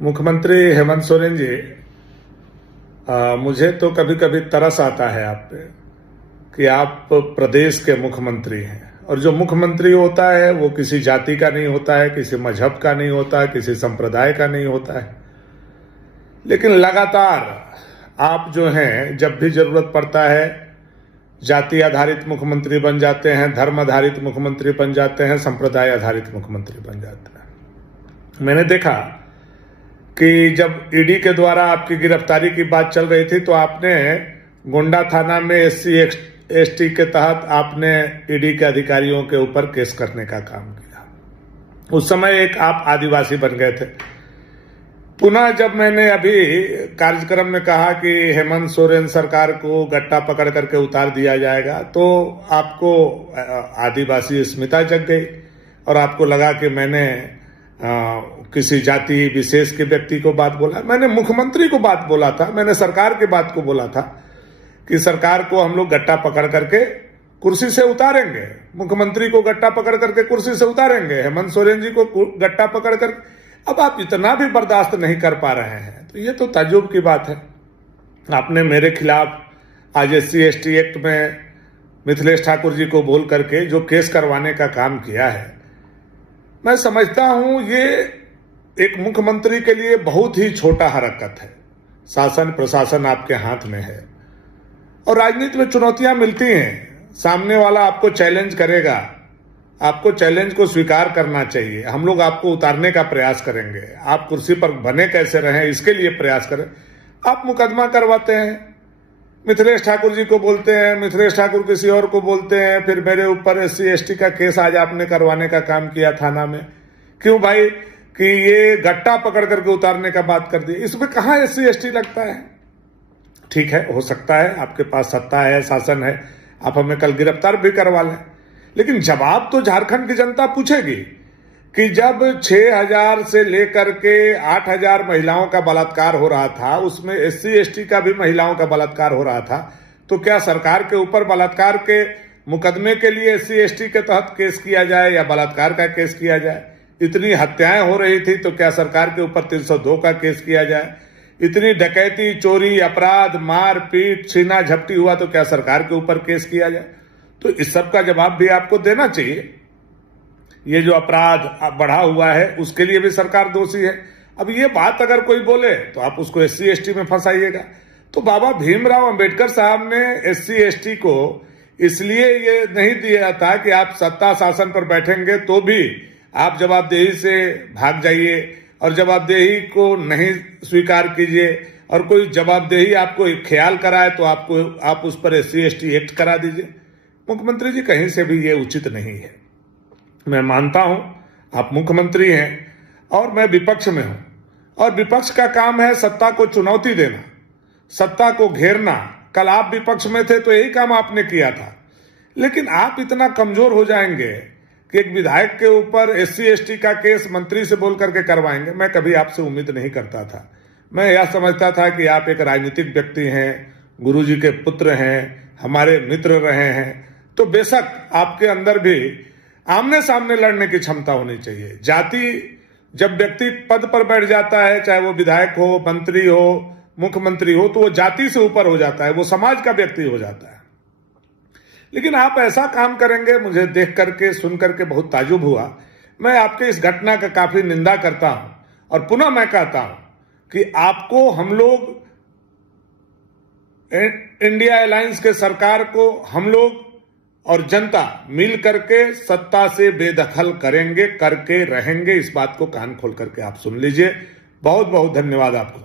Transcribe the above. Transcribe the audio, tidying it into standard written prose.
मुख्यमंत्री हेमंत सोरेन जी, मुझे तो कभी कभी तरस आता है आप पे कि आप प्रदेश के मुख्यमंत्री हैं और जो मुख्यमंत्री होता है वो किसी जाति का नहीं होता है, किसी मजहब का नहीं होता है, किसी संप्रदाय का नहीं होता है। लेकिन लगातार आप जो हैं जब भी जरूरत पड़ता है जाति आधारित मुख्यमंत्री बन जाते हैं, धर्म आधारित मुख्यमंत्री बन जाते हैं, संप्रदाय आधारित मुख्यमंत्री बन जाते हैं। मैंने देखा कि जब ईडी के द्वारा आपकी गिरफ्तारी की बात चल रही थी तो आपने गोंडा थाना में SC/ST के तहत आपने ईडी के अधिकारियों के ऊपर केस करने का काम किया। उस समय एक आप आदिवासी बन गए थे। पुनः जब मैंने अभी कार्यक्रम में कहा कि हेमंत सोरेन सरकार को गट्टा पकड़ करके उतार दिया जाएगा तो आपको आदिवासी अस्मिता जग गई और आपको लगा कि मैंने किसी जाति विशेष के व्यक्ति को बात बोला। मैंने मुख्यमंत्री को बात बोला था, मैंने सरकार की बात को बोला था कि सरकार को हम लोग गट्टा पकड़ करके कुर्सी से उतारेंगे, मुख्यमंत्री को गट्टा पकड़ करके कुर्सी से उतारेंगे, हेमंत सोरेन जी को गट्टा पकड़ कर। अब आप इतना भी बर्दाश्त नहीं कर पा रहे हैं तो ये तो ताज्जुब की बात है। आपने मेरे खिलाफ आज SC/ST एक्ट में मिथिलेश ठाकुर जी को बोल करके जो केस करवाने का काम किया है, मैं समझता हूं ये एक मुख्यमंत्री के लिए बहुत ही छोटा हरकत है। शासन प्रशासन आपके हाथ में है और राजनीति में चुनौतियां मिलती हैं। सामने वाला आपको चैलेंज करेगा, आपको चैलेंज को स्वीकार करना चाहिए। हम लोग आपको उतारने का प्रयास करेंगे, आप कुर्सी पर बने कैसे रहें इसके लिए प्रयास करें। आप मुकदमा करवाते हैं, मिथिलेश ठाकुर जी को बोलते हैं, मिथिलेश ठाकुर किसी और को बोलते हैं, फिर मेरे ऊपर SC/ST का केस आज आपने करवाने का काम किया थाना में। क्यों भाई कि ये गट्टा पकड़ करके उतारने का बात कर दी, इसमें कहां SC/ST लगता है? ठीक है, हो सकता है आपके पास सत्ता है, शासन है, आप हमें कल गिरफ्तार भी करवा लें, लेकिन जवाब तो झारखंड की जनता पूछेगी कि जब 6,000 से लेकर के 8,000 महिलाओं का बलात्कार हो रहा था, उसमें SC/ST का भी महिलाओं का बलात्कार हो रहा था, तो क्या सरकार के ऊपर बलात्कार के मुकदमे के लिए SC/ST के तहत केस किया जाए या बलात्कार का केस किया जाए? इतनी हत्याएं हो रही थी तो क्या सरकार के ऊपर 302 का केस किया जाए? इतनी डकैती, चोरी, अपराध, मार पीट, छीना झपटी हुआ तो क्या सरकार के ऊपर केस किया जाए? तो इस सब का जवाब भी आपको देना चाहिए। ये जो अपराध बढ़ा हुआ है उसके लिए भी सरकार दोषी है। अब ये बात अगर कोई बोले तो आप उसको SC/ST में फंसाइएगा। तो बाबा भीमराव अंबेडकर साहब ने SC/ST को इसलिए ये नहीं दिया था कि आप सत्ता शासन पर बैठेंगे तो भी आप जवाबदेही से भाग जाइए और जवाबदेही को नहीं स्वीकार कीजिए और कोई जवाबदेही आपको ख्याल कराए तो आप उस पर SC/ST एक्ट करा दीजिए। मुख्यमंत्री जी, कहीं से भी ये उचित नहीं है। मैं मानता हूं आप मुख्यमंत्री हैं और मैं विपक्ष में हूं और विपक्ष का काम है सत्ता को चुनौती देना, सत्ता को घेरना। कल आप विपक्ष में थे तो यही काम आपने किया था, लेकिन आप इतना कमजोर हो जाएंगे कि एक विधायक के ऊपर SC/ST का केस मंत्री से बोल करके करवाएंगे। मैं कभी आपसे उम्मीद नहीं करता था। मैं यह समझता था कि आप एक राजनीतिक व्यक्ति हैं, गुरुजी के पुत्र हैं, हमारे मित्र रहे हैं, तो बेशक आपके अंदर भी आमने सामने लड़ने की क्षमता होनी चाहिए। जाति जब व्यक्ति पद पर बैठ जाता है, चाहे वो विधायक हो, मंत्री हो, मुख्यमंत्री हो, तो वो जाति से ऊपर हो जाता है, वो समाज का व्यक्ति हो जाता है। लेकिन आप ऐसा काम करेंगे, मुझे देख करके सुन करके बहुत ताजुब हुआ। मैं आपके इस घटना का काफी निंदा करता हूं और पुनः मैं कहता हूं कि आपको हम लोग इंडिया अलायंस के सरकार को हम लोग और जनता मिल करके सत्ता से बेदखल करेंगे, करके रहेंगे। इस बात को कान खोल करके आप सुन लीजिए। बहुत बहुत धन्यवाद आपको।